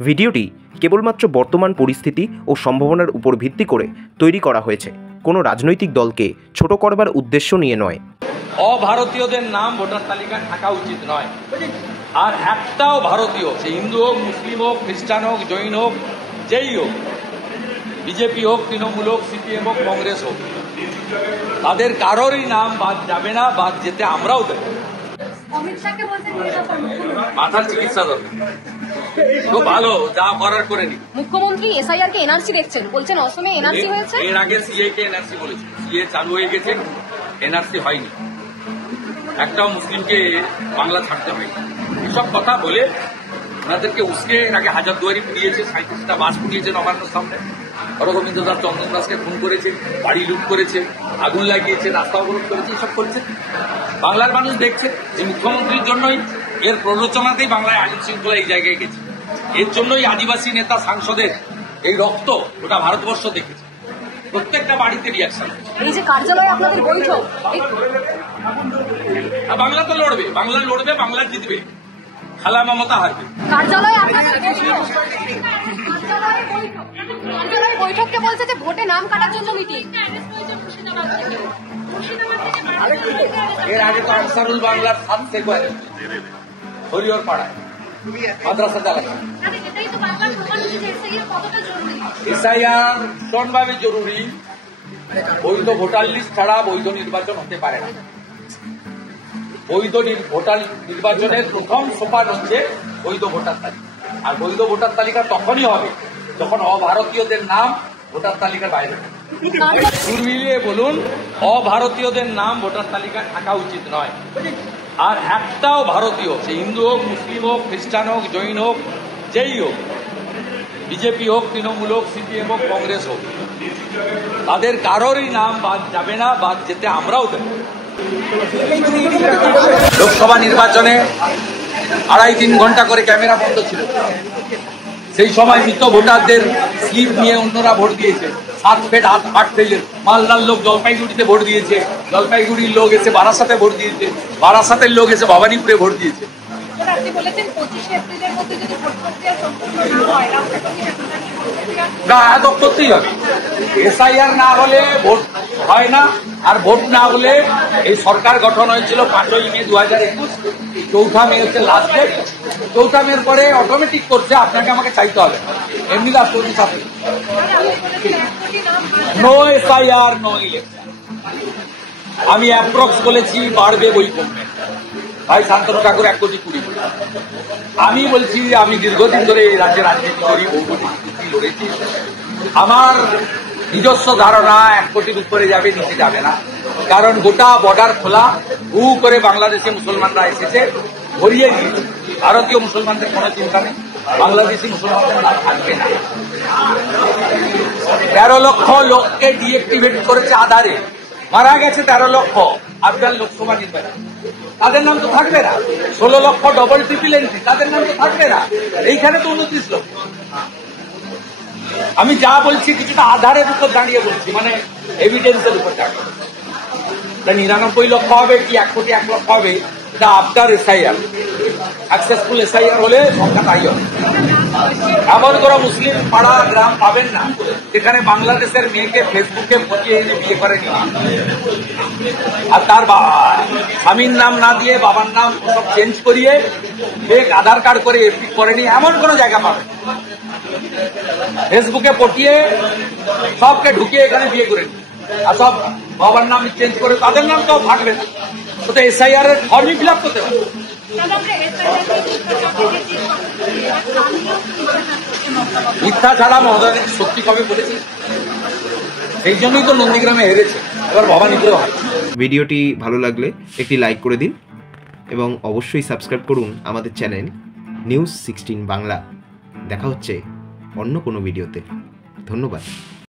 ভিডিওটি কেবলমাত্র বর্তমান পরিস্থিতি ও সম্ভাবনার উপর ভিত্তি করে তৈরি করা হয়েছে, কোনো রাজনৈতিক দলকে ছোট করবার উদ্দেশ্য নিয়ে নয়। অভারতীয়দের নাম ভোটার তালিকায় থাকা উচিত নয়। আর একটাও ভারতীয়, সে হিন্দু হোক, মুসলিম হোক, খ্রিস্টান হোক, জৈন হোক, যেই হোক, বিজেপি হোক, তৃণমূল হোক, সিপিএম হোক, কংগ্রেস হোক, তাদের কারোরই নাম বাদ যাবে না। বাদ যেতে আমরাও দেব। মাথার চিকিৎসা দরকার, খুব ভালো, যা করার করে নি। মুখ্যমন্ত্রী এসআইআর কে এনআরসি দেখছেন, বলছেন অসমে এনআরসি হয়েছে। এর আগে সিএ কে এনআরসি বলেছে, সিএ চালু হয়ে গেছে, এনআরসি হয়নি। একটাও মুসলিমকে বাংলা ছাড়তে হয়নি। এসব কথা বলে ওনাদেরকে উস্কে এর আগে হাজারদুয়ারি পুড়িয়েছে, 37টা বাস পুড়িয়েছে নবান্নর সামনে, হরগোবিন্দ দাস, চন্দন দাসকে খুন করেছে, বাড়ি লুট করেছে, আগুন লাগিয়েছে, রাস্তা অবরোধ করেছে, এসব করেছে। বাংলার মানুষ দেখছে যে মুখ্যমন্ত্রীর জন্যই, এর প্ররোচনাতেই বাংলায় আইন শৃঙ্খলা এই জায়গায় গেছে। এর জন্যই আদিবাসী নেতা সাংসদের এই রক্ত গোটা ভারতবর্ষ দেখেছে। প্রত্যেকটা বাড়িতে রিয়াকশন। এই যে কার্যালয়ে আপনাদের বৈঠক, বাংলা তো লড়বে, বাংলা লড়বে, বাংলা জিতবে, খালা মমতা হারবে। কার্যালয়ে আপনাদের বৈঠককে বলছে যে ভোটে নাম কাটার জন্য মিটিং। এর আগে তো আনসারুল বাংলার 7 থেকে হরিহর পাড়ায় মাদ্রাসা চালাচ্ছে। এসআইআর ভীষণভাবে জরুরি। বৈধ ভোটার লিস্ট ছাড়া বৈধ নির্বাচন হতে পারে না। বৈধ ভোটার নির্বাচনের প্রথম সোপান হচ্ছে বৈধ ভোটার তালিকা। আর বৈধ ভোটার তালিকা তখনই হবে যখন অভারতীয়দের নাম ভোটার তালিকার বাইরে। সুর মিলিয়ে বলুন, অভারতীয়দের নাম ভোটার তালিকায় থাকা উচিত নয়। আর একটাও ভারতীয়, সে হিন্দু হোক, মুসলিম হোক, খ্রিস্টান হোক, জৈন হোক, যেই হোক, বিজেপি হোক, তৃণমূল হোক, সিপিএম হোক, কংগ্রেস হোক, তাদের কারোরই নাম বাদ যাবে না। বাদ যেতে আমরাও দেব। লোকসভা নির্বাচনে 2.5-3 ঘন্টা করে ক্যামেরা বন্ধ ছিল। সেই সময় মৃত ভোটারদের স্লিপ নিয়ে অন্যরা ভোট দিয়েছে। 7 ফেট 8 ফেজের মালদার লোক জলপাইগুড়িতে ভোট দিয়েছে, জলপাইগুড়ির লোক এসে বারাসাতে ভোট দিয়েছে, বারাসাতের লোক এসে ভবানীপুরে ভোট দিয়েছে। করতেই হবে। এসআইআর না হলে ভোট হয় না। আর ভোট না হলে, এই সরকার গঠন হয়েছিল 5ই মে 2021, 4 মে হচ্ছে লাস্ট ডেট। 4 মের পরে অটোমেটিক করছে, আপনাকে আমাকে চাইতে হবে, এমনি রাষ্ট্রপতি সাথে। No SIR, no election. আমি অ্যাপ্রক্স বলেছি বাড়বে বই কমবে। ভাই শান্তনু ঠাকুর 1 কোটি 20 কোটি। আমি বলছি, আমি দীর্ঘদিন ধরে এই রাজ্যে রাজনীতি করি, বহু লড়েছি। আমার নিজস্ব ধারণা 1 কোটির উপরে যাবে, নিচে যাবে না। কারণ গোটা বর্ডার খোলা, হু করে বাংলাদেশে মুসলমানরা এসেছে, ভরিয়ে দিয়েছে। ভারতীয় মুসলমানদের কোনো চিন্তা নেই, বাংলাদেশি মুসলমানদের নাম থাকবে না। 13 লক্ষ লোককে ডিএক্টিভেট করেছে আধারে, মারা গেছে 13 লক্ষ আফগান লোকসভা নির্বাচন, তাদের নাম তো থাকবে না। 16 লক্ষ ডবল ট্রিপল এন্ট্রি, তাদের নাম তো থাকবে না। এইখানে তো 29 লক্ষ। আমি যা বলছি কিছুটা আধারের উপর দাঁড়িয়ে বলছি, মানে এভিডেন্সের উপর দাঁড়িয়ে। 99 লক্ষ হবে কি 1 কোটি 1 লক্ষ হবে, এটা আফটার এসআইআর। সাকসেসফুল এসআইআর হলে সংখ্যা তাই হবে। এমন কোনো মুসলিম পাড়া গ্রাম পাবেন না যেখানে বাংলাদেশের মেয়েকে ফেসবুকে পচিয়ে বিয়ে করে নিয়ে, আর তার স্বামীর নাম না দিয়ে বাবার নাম সব চেঞ্জ করিয়ে ফেক আধার কার্ড করে এপিক করেনি, এমন কোন জায়গা পাবেন। ফেসবুকে পটিয়ে সবকে ঢুকিয়ে এখানে বিয়ে করে নি, আর সব বাবার নাম চেঞ্জ করে তাদের নাম তো থাকবে না। তো এসআইআর এর ফর্মই ফিল আপ করতে পারে। মিথ্যা ছাড়া মহোদয় সত্যি কবে বলেছে, এই জন্যই তো নন্দীগ্রামে হেরেছে, এবার ভবানীপুরে হয়। ভিডিওটি ভালো লাগলে একটি লাইক করে দিন এবং অবশ্যই সাবস্ক্রাইব করুন আমাদের চ্যানেল নিউজ 16 বাংলা। দেখা হচ্ছে অন্য কোনো ভিডিওতে। ধন্যবাদ।